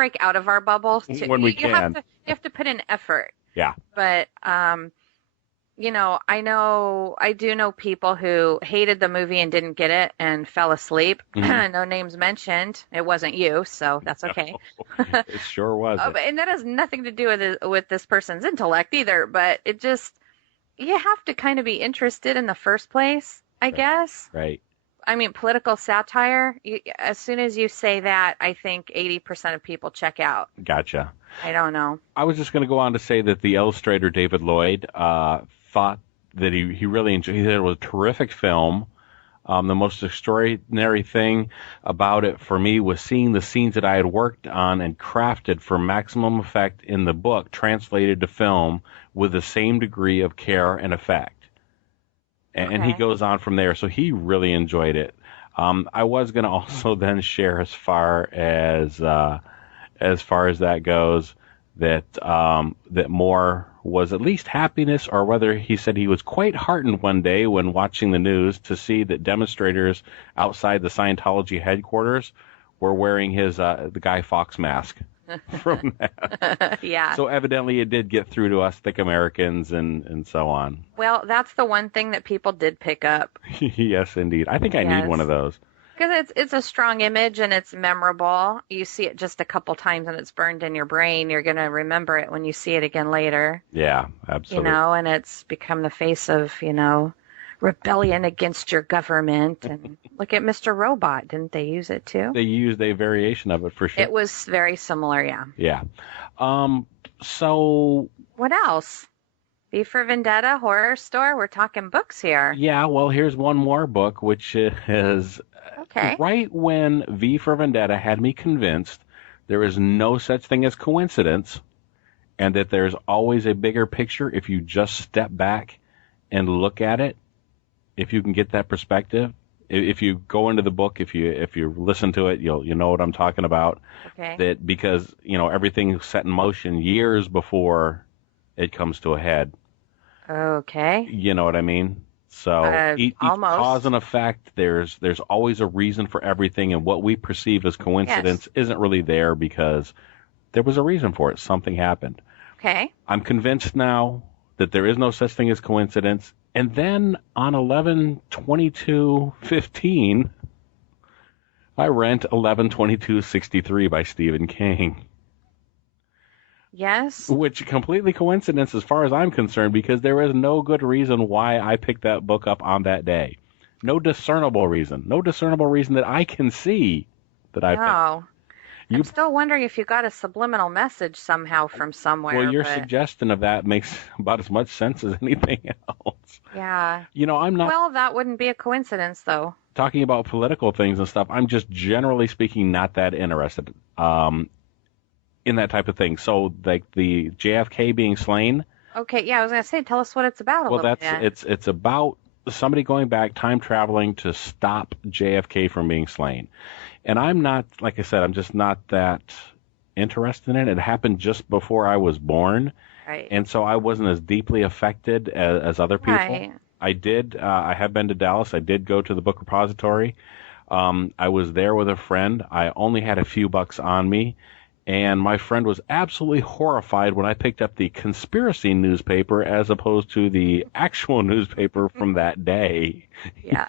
break out of our bubble. When we can. You have to put in effort. Yeah. But, I do know people who hated the movie and didn't get it and fell asleep. Mm-hmm. No names mentioned. It wasn't you, so that's okay. No, it sure wasn't. And that has nothing to do with this person's intellect either, but it just, you have to kind of be interested in the first place, I guess. Right. I mean, political satire, as soon as you say that, I think 80% of people check out. Gotcha. I don't know. I was just going to go on to say that the illustrator, David Lloyd, thought that he really enjoyed it. It was a terrific film. The most extraordinary thing about it for me was seeing the scenes that I had worked on and crafted for maximum effect in the book translated to film with the same degree of care and effect. And he goes on from there. So he really enjoyed it. I was going to also then share as far as that goes, that Moore was at least happiness, or whether he said he was quite heartened one day when watching the news to see that demonstrators outside the Scientology headquarters were wearing his the Guy Fawkes mask from that. Yeah. So evidently it did get through to us thick Americans and so on. Well, that's the one thing that people did pick up. Yes, indeed. I think I need one of those. Because it's a strong image and it's memorable. You see it just a couple times and it's burned in your brain. You're going to remember it when you see it again later. Yeah, absolutely. And it's become the face of, rebellion against your government. And look at Mr. Robot. Didn't they use it too? They used a variation of it for sure. It was very similar, yeah. Yeah. So. What else? V for Vendetta, horror store. We're talking books here. Yeah, well, here's one more book, which is right when V for Vendetta had me convinced there is no such thing as coincidence and that there's always a bigger picture if you just step back and look at it. If you can get that perspective, if you go into the book, if you listen to it, you'll know what I'm talking about. Okay. That because everything's set in motion years before it comes to a head. Okay. You know what I mean? So each cause and effect, there's always a reason for everything, and what we perceive as coincidence isn't really there because there was a reason for it. Something happened. Okay. I'm convinced now that there is no such thing as coincidence. And then on 11/22/15, I rent 11/22/63 by Stephen King. Yes. Which completely coincidence as far as I'm concerned, because there is no good reason why I picked that book up on that day. No discernible reason. No discernible reason that I can see that I picked. I'm still wondering if you got a subliminal message somehow from somewhere. Well, your suggestion of that makes about as much sense as anything else. Yeah. I'm not... Well, that wouldn't be a coincidence, though. Talking about political things and stuff, I'm just generally speaking not that interested in that type of thing. So, like the JFK being slain. Okay, yeah, I was going to say, tell us what it's about a little bit. It's about somebody going back, time traveling to stop JFK from being slain. And I'm not, like I said, I'm just not that interested in it. It happened just before I was born. Right. And so I wasn't as deeply affected as other people. Right. I have been to Dallas. I did go to the book repository. I was there with a friend. I only had a few bucks on me. And my friend was absolutely horrified when I picked up the conspiracy newspaper as opposed to the actual newspaper from that day. Yeah.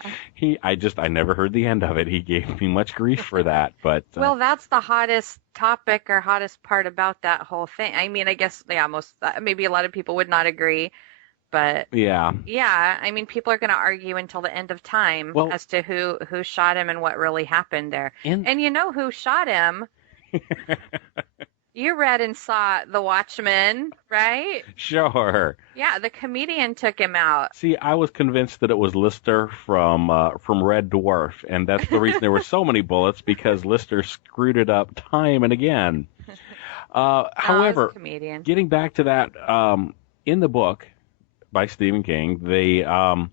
I never heard the end of it. He gave me much grief for that. But well, that's the hottest topic or hottest part about that whole thing. I mean, I guess, maybe a lot of people would not agree. But yeah, I mean, people are going to argue until the end of time as to who shot him and what really happened there. And you know who shot him? You read and saw The Watchmen, right? Sure. Yeah, the comedian took him out. See, I was convinced that it was Lister from Red Dwarf, and that's the reason there were so many bullets, because Lister screwed it up time and again. However, getting back to that, in the book by Stephen King,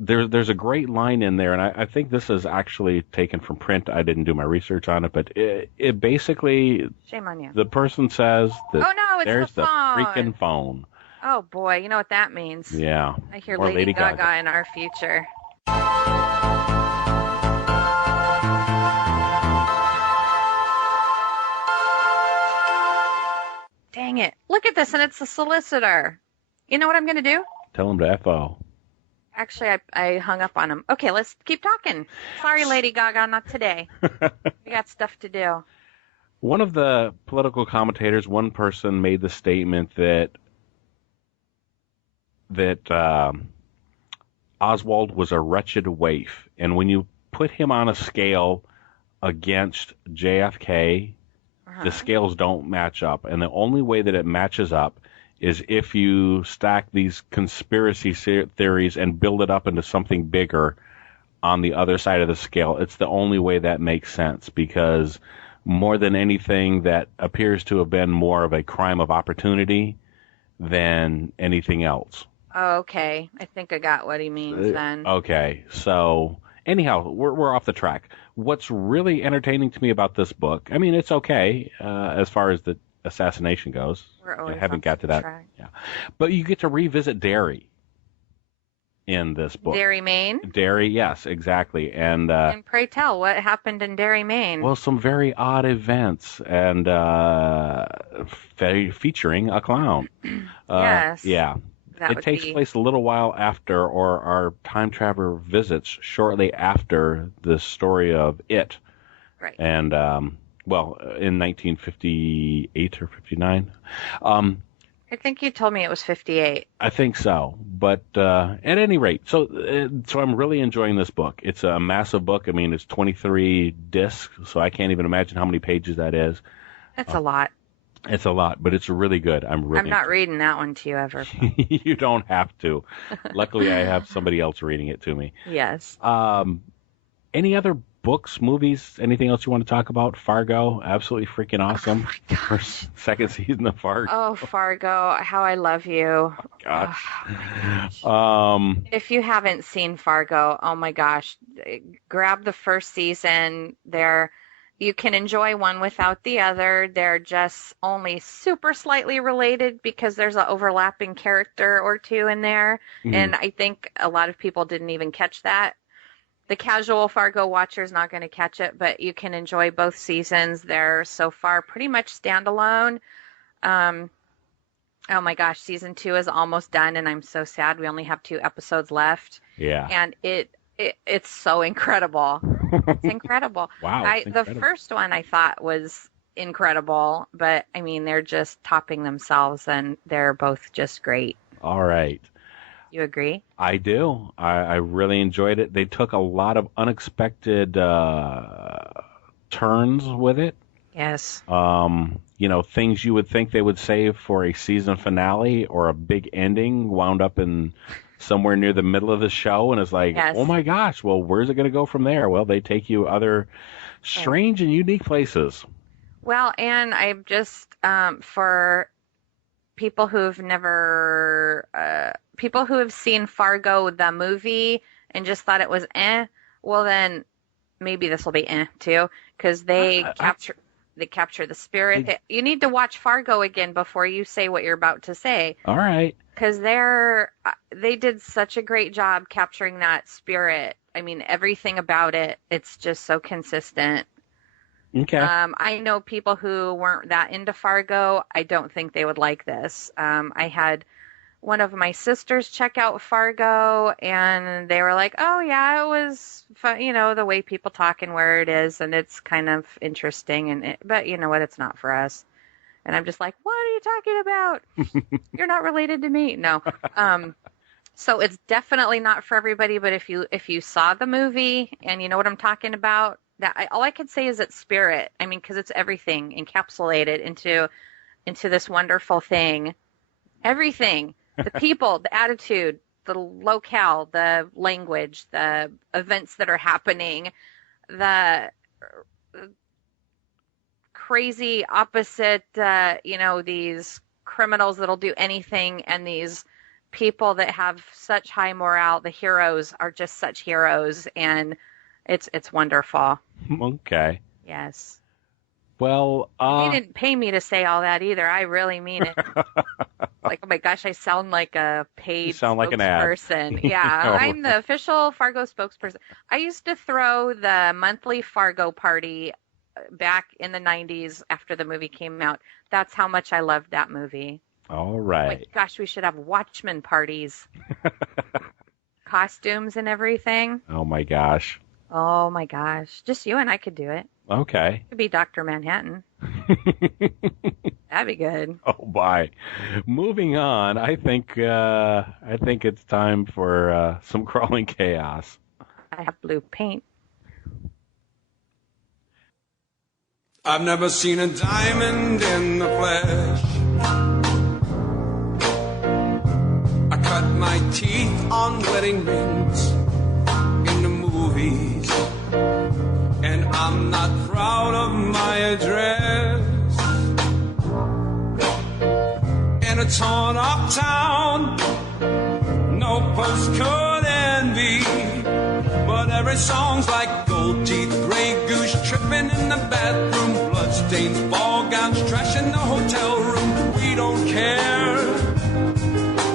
there's a great line in there, and I think this is actually taken from print. I didn't do my research on it, but it basically... Shame on you. The person says that there's the freaking phone. Oh, boy. You know what that means. Yeah. I hear Lady Gaga in our future. dang it. Look at this, and it's the solicitor. You know what I'm going to do? Tell him to F.O. Actually, I hung up on him. Okay, let's keep talking. Sorry, Lady Gaga, not today. We got stuff to do. One of the political commentators, one person made the statement that Oswald was a wretched waif. And when you put him on a scale against JFK, the scales don't match up. And the only way that it matches up is if you stack these conspiracy theories and build it up into something bigger on the other side of the scale. It's the only way that makes sense, because more than anything, that appears to have been more of a crime of opportunity than anything else. Oh, okay. I think I got what he means then. Okay. So anyhow, we're off the track. What's really entertaining to me about this book, I mean, it's okay as far as the assassination goes. I haven't got to that. Track. Yeah. But you get to revisit Derry in this book. Derry, Maine? Derry, yes, exactly. And pray tell, what happened in Derry, Maine? Well, some very odd events, and featuring a clown. Yes. Yeah. It takes place a little while after, or our time traveler visits shortly after the story of It. Right. And, in 1958 or 59. I think you told me it was 58. I think so. But at any rate, so I'm really enjoying this book. It's a massive book. I mean, it's 23 discs, so I can't even imagine how many pages that is. That's a lot. It's a lot, but it's really good. I'm not reading that one to you ever. You don't have to. Luckily, I have somebody else reading it to me. Yes. Any other books, movies, anything else you want to talk about? Fargo, absolutely freaking awesome. Oh my gosh. Second season of Fargo. Oh, Fargo, how I love you. Oh, gosh. Oh, my gosh. If you haven't seen Fargo, oh my gosh, grab the first season. You can enjoy one without the other. They're just only super slightly related because there's an overlapping character or two in there. Mm-hmm. And I think a lot of people didn't even catch that. The casual Fargo watcher is not going to catch it, but you can enjoy both seasons. They're so far pretty much standalone. Oh my gosh, season 2 is almost done, and I'm so sad. We only have 2 episodes left. Yeah. And it's so incredible. It's incredible. Wow. The first one I thought was incredible, but I mean, they're just topping themselves, and they're both just great. All right. You agree? I do. I really enjoyed it. They took a lot of unexpected turns with it. Yes. Things you would think they would save for a season finale or a big ending wound up in somewhere near the middle of the show, and it's like, yes. Oh my gosh, well, where's it going to go from there? Well, they take you other strange and unique places. Well, and I just, for people who have seen Fargo, the movie, and just thought it was well then maybe this will be too, because they capture the spirit. You need to watch Fargo again before you say what you're about to say. All right. Because they did such a great job capturing that spirit. I mean, everything about it, it's just so consistent. Okay. I know people who weren't that into Fargo. I don't think they would like this. I had one of my sisters check out Fargo, and they were like, oh, yeah, it was fun, the way people talk and where it is, and it's kind of interesting. But you know what? It's not for us. And I'm just like, what are you talking about? You're not related to me. No. So it's definitely not for everybody, but if you saw the movie and you know what I'm talking about, all I could say is it's spirit. I mean, because it's everything encapsulated into this wonderful thing. Everything. The people, the attitude, the locale, the language, the events that are happening, the crazy opposite, these criminals that'll do anything, and these people that have such high morale. The heroes are just such heroes, and it's wonderful. Okay. Yes. Well, you didn't pay me to say all that either. I really mean it. Like, oh my gosh, I sound like a paid spokesperson. Yeah, no. I'm the official Fargo spokesperson. I used to throw the monthly Fargo party back in the 90s after the movie came out. That's how much I loved that movie. All right. Like, gosh, we should have Watchmen parties. Costumes and everything. Oh, my gosh. Oh, my gosh. Just you and I could do it. Okay. Could be Dr. Manhattan. That'd be good. Oh, bye. Moving on, I think it's time for some crawling chaos. I have blue paint. I've never seen a diamond in the flesh. I cut my teeth on wedding rings in the movies, and I'm not proud of my address. In a torn up town, no postcode envy, but every song's like gold teeth, gray goose tripping in the bathroom, bloodstains, ball gowns, trash in the hotel room. We don't care.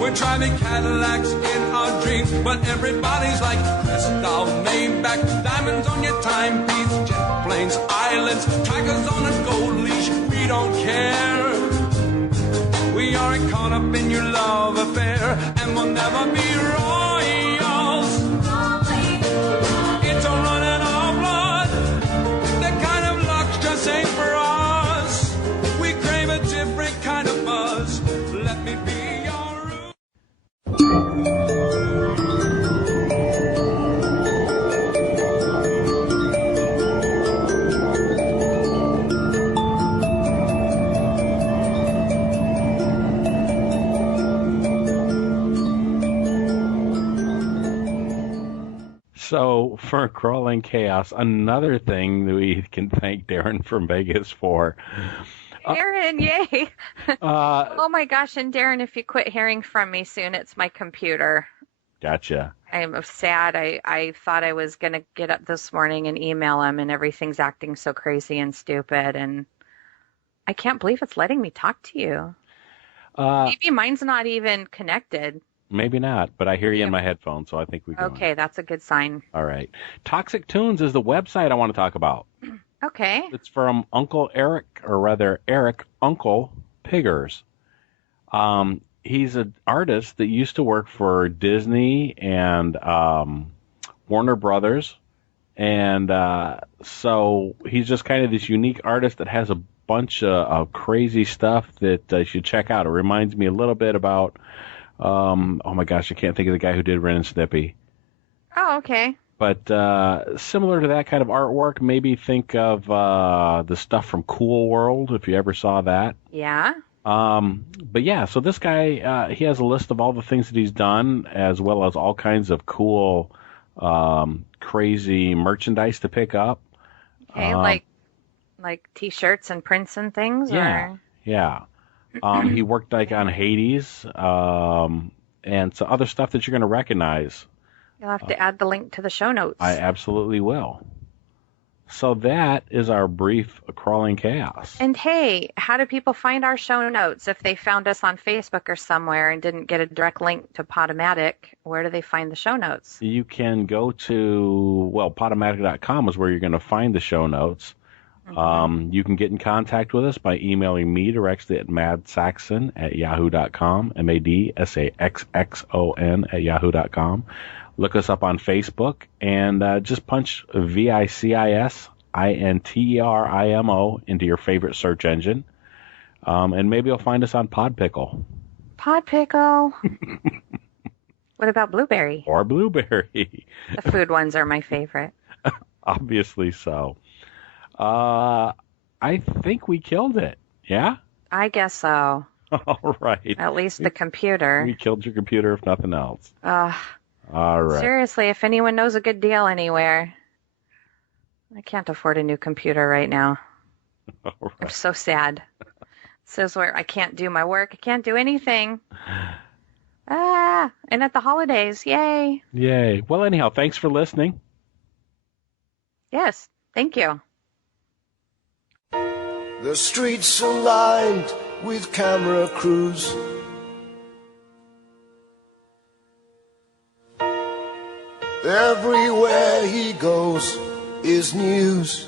We're driving Cadillacs in our dreams, but everybody's like Cristal, Maybach, diamonds on your timepiece, jet planes, islands, tigers on a gold leash. We don't care. We aren't caught up in your love affair, and we'll never be royals. It's a run in our blood. That kind of luck just ain't for us. We crave a different kind of buzz. Let me be your root. So, for Crawling Chaos, another thing that we can thank Darren from Vegas for. Darren, yay! Oh my gosh, and Darren, if you quit hearing from me soon, it's my computer. Gotcha. I'm sad. I thought I was going to get up this morning and email him, and everything's acting so crazy and stupid, and I can't believe it's letting me talk to you. Maybe mine's not even connected. Maybe not, but I hear you in my headphones, so I think we can. Okay, that's a good sign. All right. Toxic Tunes is the website I want to talk about. Okay. It's from Uncle Eric, or rather Eric Uncle Piggers. He's an artist that used to work for Disney and Warner Brothers. And so he's just kind of this unique artist that has a bunch of crazy stuff that you should check out. It reminds me a little bit about... oh my gosh, I can't think of the guy who did Ren and Stimpy. Oh, okay. But similar to that kind of artwork, maybe think of the stuff from Cool World, if you ever saw that. Yeah. But yeah, so this guy, he has a list of all the things that he's done, as well as all kinds of cool, crazy merchandise to pick up. Okay, like T-shirts and prints and things? Yeah, or? Yeah. He worked like on Hades, and some other stuff that you're going to recognize. You'll have to add the link to the show notes. I absolutely will. So that is our brief Crawling Chaos. And hey, how do people find our show notes? If they found us on Facebook or somewhere and didn't get a direct link to Podomatic, where do they find the show notes? You can go to, Podomatic.com is where you're going to find the show notes. Mm-hmm. You can get in contact with us by emailing me directly at madsaxon@yahoo.com, madsaxxon@yahoo.com. Look us up on Facebook and just punch VICISINTERIMO into your favorite search engine. And maybe you'll find us on Podpickle. Podpickle. What about Blueberry? Or Blueberry. The food ones are my favorite. Obviously so. I think we killed it. Yeah? I guess so. All right. At least the computer. We killed your computer, if nothing else. All right. Seriously, if anyone knows a good deal anywhere. I can't afford a new computer right now. All right. I'm so sad. This is where I can't do my work. I can't do anything. And at the holidays. Yay. Yay. Well, anyhow, thanks for listening. Yes. Thank you. The streets are lined with camera crews. Everywhere he goes is news.